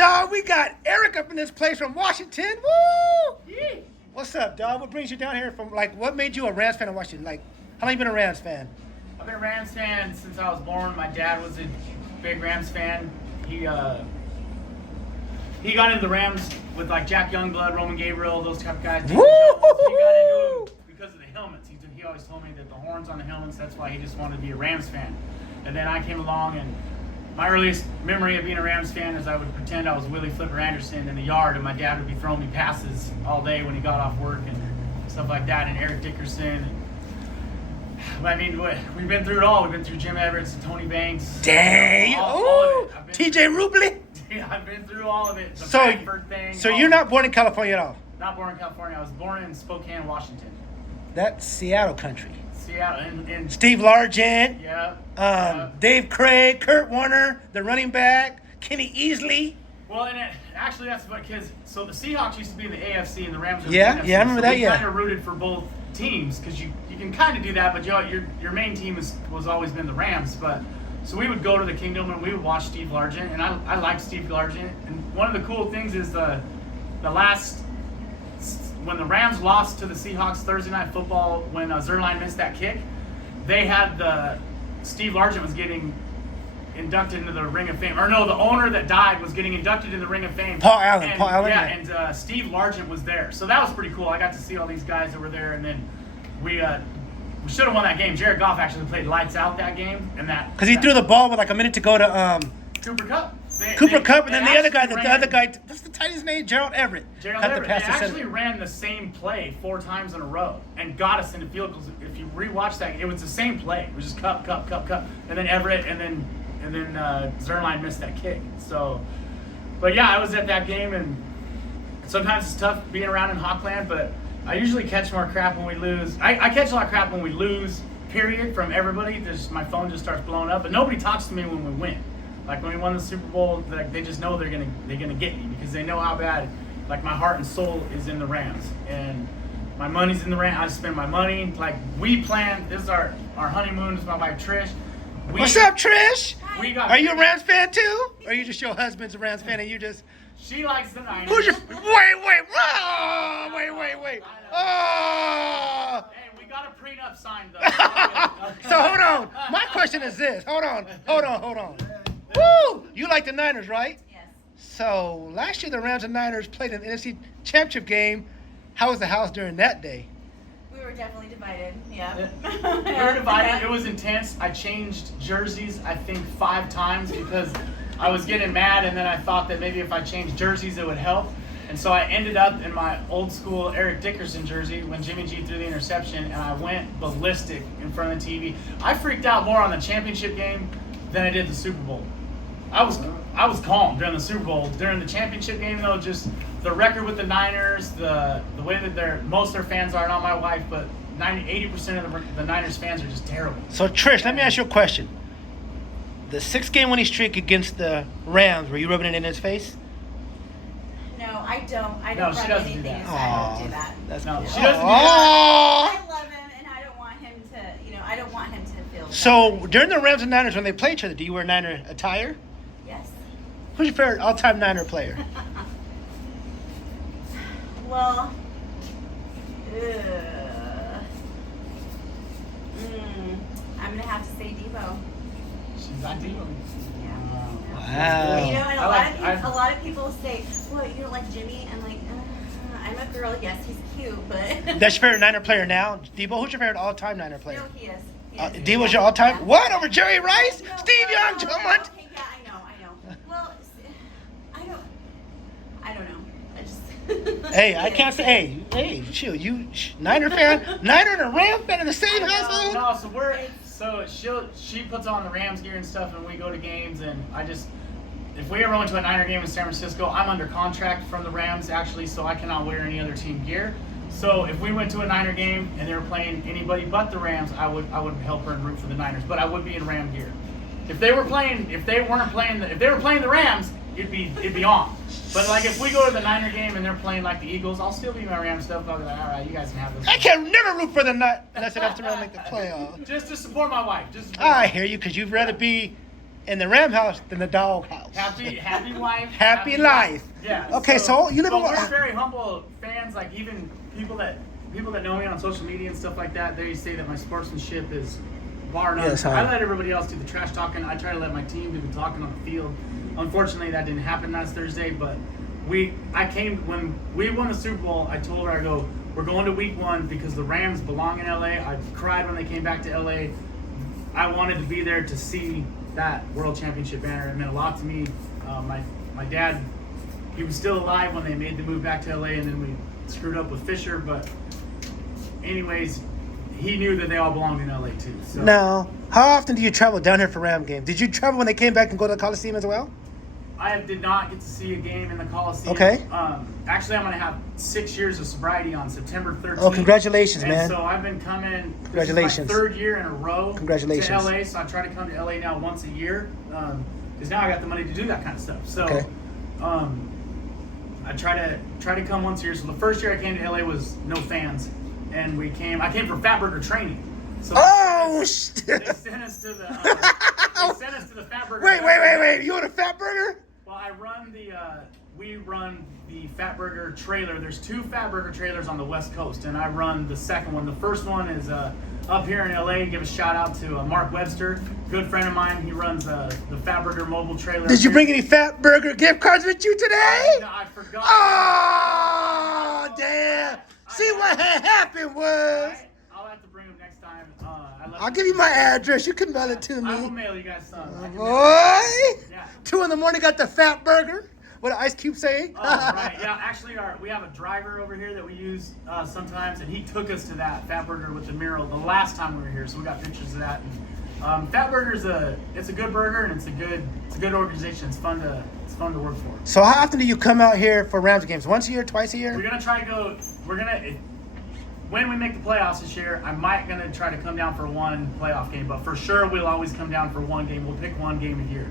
dog? We got Eric up in this place from Washington. Woo! Yeah. What's up, dog? What brings you down here from, like, what made you a Rams fan in Washington? Like, how long you been a Rams fan? I've been a Rams fan since I was born. My dad was a big Rams fan. He got into the Rams with like Jack Youngblood, Roman Gabriel, those type of guys. Woo! He got into it because of the helmets. He always told me that the horns on the helmets, that's why he just wanted to be a Rams fan. And then I came along, and my earliest memory of being a Rams fan is I would pretend I was Willie Flipper Anderson in the yard, and my dad would be throwing me passes all day when he got off work and stuff like that, and Eric Dickerson. I mean, we've been through it all. We've been through Jim Everett and Tony Banks. Dang! All of it. TJ Rubley? Yeah, I've been through all of it. The So, Frankfurt thing. so you're not born in California at all? Not born in California. I was born in Spokane, Washington. That's Seattle country. Seattle. And Steve Largent, yeah. Dave Craig, Kurt Warner, the running back, Kenny Easley. Well, and actually that's what because so the Seahawks used to be in the AFC and the Rams were Yeah, in the NFC. yeah, I remember that, we yeah. kind of rooted for both teams because you can kind of do that, but your main team was always been the Rams. But so we would go to the Kingdom and we would watch Steve Largent, and I liked Steve Largent. And one of the cool things is the last when the Rams lost to the Seahawks Thursday Night Football when Zerline missed that kick, they had Steve Largent was getting inducted into the Ring of Fame. Or no, the owner that died was getting inducted in the Ring of Fame. Paul Allen. Yeah, and Steve Largent was there. So that was pretty cool. I got to see all these guys that were there, and then we should have won that game. Jared Goff actually played lights out that game, and that Because he threw the ball with like a minute to go to Cooper Kupp. Cooper Kupp, and then the other guy, ran- what's the tightest name? Gerald Everett. Gerald had Everett. the They pass to actually center. ran the same play 4 times in a row and got us into field goals. If you rewatch that, it was the same play. It was just Kupp, and then Everett, and then Zerline missed that kick. So, but yeah, I was at that game, and sometimes it's tough being around in Hawkland, but I usually catch more crap when we lose. I catch a lot of crap when we lose, period, from everybody. My phone just starts blowing up, but nobody talks to me when we win. Like when we won the Super Bowl, like they just know they're gonna get me because they know how bad, like my heart and soul is in the Rams, and my money's in the Rams. I spend my money. Like we plan. This is our honeymoon. This is my wife Trish. What's up, Trish? Are Are you a Rams fan too? Or are you just your husband's a Rams fan and you just... She likes the Niners. Who's your... Wait. Oh! Hey, we got a prenup signed though. So hold on. My question is this. Hold on. Woo! You like the Niners, right? Yes. So last year the Rams and Niners played an NFC Championship game. How was the house during that day? We were definitely divided. Yeah. We were divided. It was intense. I changed jerseys, I think 5 times because I was getting mad, and then I thought that maybe if I changed jerseys it would help. And so I ended up in my old school Eric Dickerson jersey when Jimmy G threw the interception, and I went ballistic in front of the TV. I freaked out more on the championship game than I did the Super Bowl. I was calm during the Super Bowl. During the championship game, though, just the record with the Niners, the way that most of their fans are, not my wife, but 80% of the Niners fans are just terrible. So Trish, let me ask you a question. The 6-game winning streak against the Rams, were you rubbing it in his face? No, I don't. I No, don't she rub doesn't do anything that. inside. I don't do that. That's No, cool. she doesn't do I love him, and I don't want him to. I don't want him to feel. So bad. during the Rams and Niners, when they play each other, do you wear Niner attire? Yes. Who's your favorite all-time Niner player? Well. I'm gonna have to say Debo. She's not Debo. Yeah. Wow. You know, and I a lot of people say, "Well, you don't like Jimmy," and like, I'm a girl. Yes, he's cute, but. That's your favorite Niner player now? Debo, who's your favorite all-time Niner player? No, he is. Debo's your all-time? Yeah. What, over Jerry Rice? No, Steve Young? no, Come no, on. okay, yeah, I know. Well, I don't know. I just. Hey, I can't say, hey, chill, Niner fan, Niner and a Ram fan in the same household? No, so she puts on the Rams gear and stuff, and we go to games, and if we ever went to a Niner game in San Francisco, I'm under contract from the Rams actually, so I cannot wear any other team gear. So if we went to a Niner game and they were playing anybody but the Rams, I would help her and root for the Niners, but I would be in Ram gear. If they were playing the Rams, it'd be on. But like if we go to the Niner game and they're playing like the Eagles, I'll still be in my Ram stuff. I'll be like, all right, you guys can have this. I can never root for the Nut unless it has to really make the playoffs. Just to support my wife. I hear you, because you'd rather be in the Ram house than the dog house. Happy life. Happy life. Yeah. Okay, so you live but in we're very humble fans. Like even people that know me on social media and stuff like that, they say that my sportsmanship is bar none. Yes, I let everybody else do the trash talking. I try to let my team do the talking on the field. Unfortunately, that didn't happen last Thursday. But when we won the Super Bowl. I told her, I go, we're going to Week 1 because the Rams belong in LA. I cried when they came back to LA. I wanted to be there to see that World Championship banner. It meant a lot to me. My dad, he was still alive when they made the move back to LA, and then we screwed up with Fisher. But anyways, he knew that they all belonged in LA too. So. Now, how often do you travel down here for Ram games? Did you travel when they came back and go to the Coliseum as well? I did not get to see a game in the Coliseum. Okay. Actually, I'm going to have 6 years of sobriety on September 13th. Oh, congratulations, and man. So I've been coming. Congratulations. This is my third year in a row. Congratulations. To LA, so I try to come to LA now once a year. Because now I got the money to do that kind of stuff. So, Okay. I try to come once a year. So the first year I came to LA was no fans, and I came for Fat Burger training. So Oh, they shit. sent us to the Fat Burger. Wait. You want a Fat Burger? Well, we run the Fat Burger trailer. There's 2 Fat Burger trailers on the West Coast, and I run the second one. The first one is up here in LA. Give a shout out to Mark Webster, good friend of mine. He runs the Fat Burger mobile trailer. Did you bring any Fat Burger gift cards with you today? No, I forgot. Oh, damn. See what had happened was. I'll have to bring them next time. I'll give you my address. You can mail it to I will me. mail you guys some. Boy. Yeah. 2 in the morning, got the Fat Burger. What did Ice Cube say? Oh, right. Yeah, actually, we have a driver over here that we use sometimes, and he took us to that Fat Burger with the mural the last time we were here, so we got pictures of that. And, Fat Burger's it's a good burger, and it's a good organization. It's fun to work for. So how often do you come out here for Rams games? Once a year, twice a year? We're gonna try to go. When we make the playoffs this year, I might gonna try to come down for one playoff game, but for sure we'll always come down for one game. We'll pick one game a year.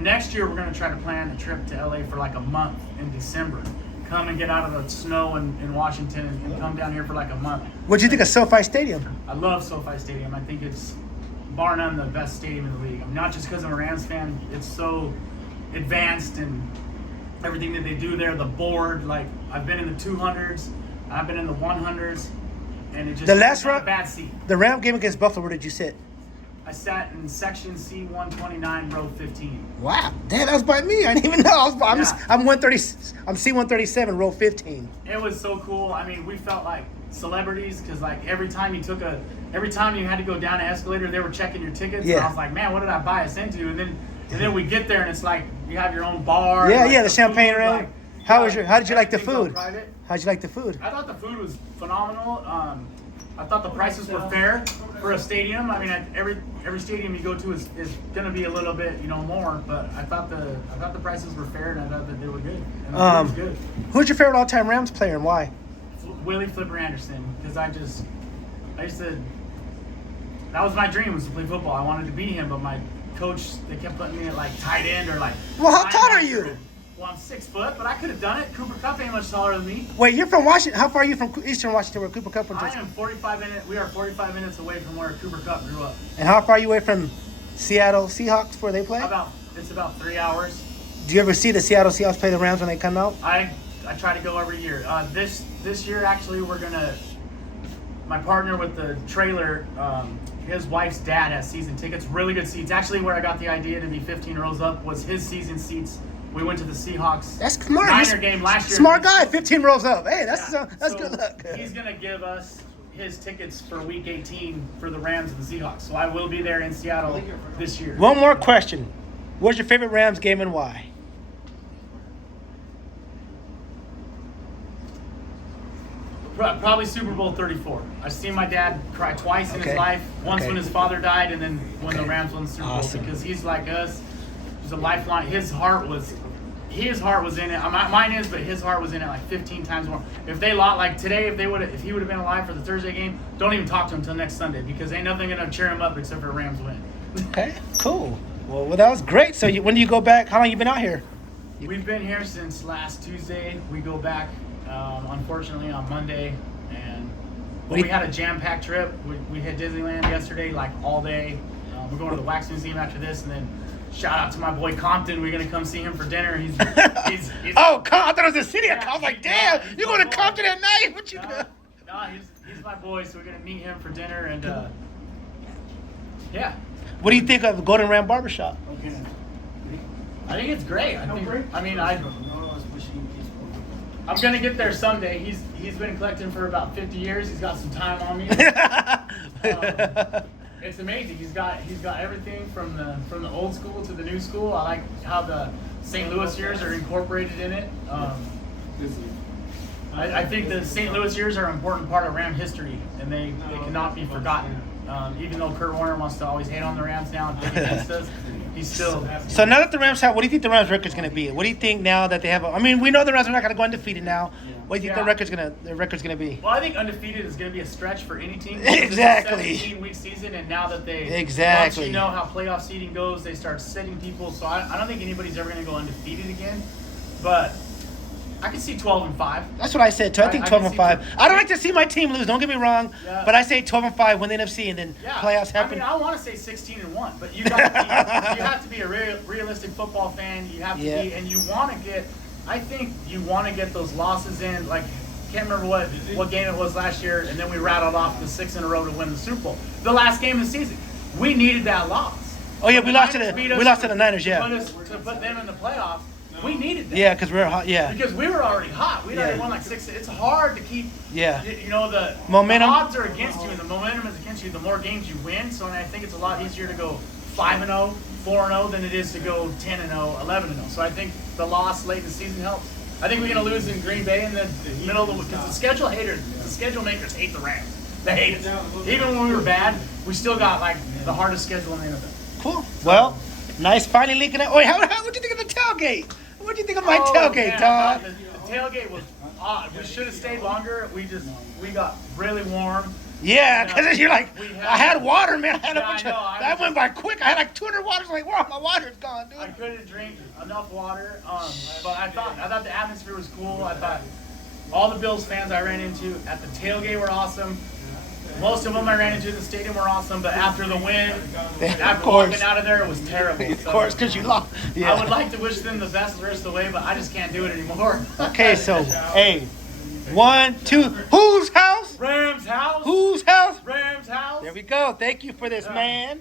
Next year, we're going to try to plan a trip to LA for like a month in December. Come and get out of the snow in Washington and come down here for like a month. What'd you think of SoFi Stadium? I love SoFi Stadium. I think it's bar none the best stadium in the league. I'm not just because I'm a Rams fan. It's so advanced and everything that they do there. The board, like I've been in the 200s, I've been in the 100s, and it just The last not a round, bad seat. the Ram game against Buffalo, where did you sit? I sat in section C129, row 15. Wow, damn, that was by me. I didn't even know. I'm 130. I'm C137, row 15. It was so cool. I mean, we felt like celebrities because like every time you had to go down an escalator, they were checking your tickets. Yeah. And I was like, man, what did I buy us into? And then we get there and it's like you have your own bar. Yeah, like the champagne food, room. like, How did you like the everything's all food? private. How'd you like the food? I thought the food was phenomenal. I thought the prices were fair for a stadium. I mean, every stadium you go to is going to be a little bit, more. But I thought the prices were fair, and I thought that they were good. And the food was good. Who's your favorite all-time Rams player and why? Willie Flipper Anderson, because I used to. That was my dream, was to play football. I wanted to be him, but my coach, they kept putting me at like tight end or like. Well, how tall are linebacker. you? Well, I'm 6 foot, but I could have done it. Cooper Kupp ain't much taller than me. Wait, you're from Washington. How far are you from Eastern Washington, where Cooper Kupp went to? I am 45 minutes. We are 45 minutes away from where Cooper Kupp grew up. And how far are you away from Seattle Seahawks, where they play? It's about 3 hours. Do you ever see the Seattle Seahawks play the Rams when they come out? I try to go every year. This year, actually, my partner with the trailer, his wife's dad has season tickets, really good seats. Actually, where I got the idea to be 15 rows up was his season seats. We went to the Seahawks That's smart. Niner game last year. Smart guy, 15 rows up. Hey, that's So good luck. He's going to give us his tickets for Week 18 for the Rams and the Seahawks. So I will be there in Seattle this year. One more question. What's your favorite Rams game and why? Probably Super Bowl 34. I've seen my dad cry twice in his life. Once when his father died, and then when the Rams won the Super Bowl. Because he's like us. He's a lifeline. His heart was in it. Mine is, but his heart was in it like 15 times more. If they lost, like today, if he would have been alive for the Thursday game, don't even talk to him until next Sunday because ain't nothing gonna cheer him up except for a Rams win. Okay, cool. Well, that was great. So when do you go back? How long you been out here? We've been here since last Tuesday. We go back, unfortunately, on Monday. But we had a jam-packed trip. We hit Disneyland yesterday, like all day. We're going to the Wax Museum after this, and then Shout out to my boy Compton. We're gonna come see him for dinner. He's Oh, I thought it was the city. Yeah, I was like, he's damn, my you going to boy. Compton at night? What you doing? Nah, he's my boy, so we're gonna meet him for dinner and yeah. What do you think of Golden Ram Barbershop? I think it's great. I'm gonna get there someday. He's been collecting for about 50 years. He's got some time on me. It's amazing. He's got everything from the old school to the new school. I like how the St. Louis years are incorporated in it. I think the St. Louis years are an important part of Ram history, and they cannot be forgotten. Even though Kurt Warner wants to always hate on the Rams now and pick against us, he's still. So now that the Rams have, what do you think the Rams record's going to be? What do you think now that they have? I mean, we know the Rams are not going to go undefeated now. What do you think their record's going to be? Well, I think undefeated is going to be a stretch for any team. Exactly. It's a 17-week season, and now that Exactly. once you know how playoff seeding goes, they start sitting people. So I don't think anybody's ever going to go undefeated again. But I can see 12-5. That's what I said too. I think I 12 can and see 5. two. I don't like to see my team lose. Don't get me wrong, Yeah. but I say 12 and 5 win the NFC and then playoffs happen. I mean, I want to say 16-1, but you have to be a realistic football fan. You have to be, and you want to get. I think you want to get those losses in. Like, can't remember what game it was last year, and then we rattled off the 6 in a row to win the Super Bowl. The last game of the season, we needed that loss. Oh yeah, we lost to Niners the Niners. Yeah. To put them in the playoffs, we needed that. Yeah, because we're hot. Yeah. Because we were already hot. We'd already won like 6. It's hard to keep. Yeah. You know the Momentum. The odds are against you, and the momentum is against you. The more games you win, so I think it's a lot easier to go 5-0, 4-0 than it is to go 10-0, 11-0. So I think the loss late in the season helps. I think we're going to lose in Green Bay in the middle of the week because the schedule makers hate the Rams. They hate us. Even when we were bad, we still got like the hardest schedule in the NFL. Cool. Well, nice finally linking up. Wait, what'd you think of the tailgate? What'd you think of my tailgate, man, dog? The tailgate was odd. We should have stayed longer. We got really warm. Yeah, because you're like, I had water, man. I had a Yeah, bunch I know, of. I That was went by quick. I had like 200 waters. Like, wow, my water's gone, dude. I couldn't drink enough water, but I thought the atmosphere was cool. I thought all the Bills fans I ran into at the tailgate were awesome. Most of them I ran into in the stadium were awesome, but after the win, after walking out of there, it was terrible. Of course, because you lost. Yeah. I would like to wish them the best the rest of the way, but I just can't do it anymore. Okay, so, hey, 1, 2, whose house? Rams house. Whose house? Rams house. There we go. Thank you for this, man.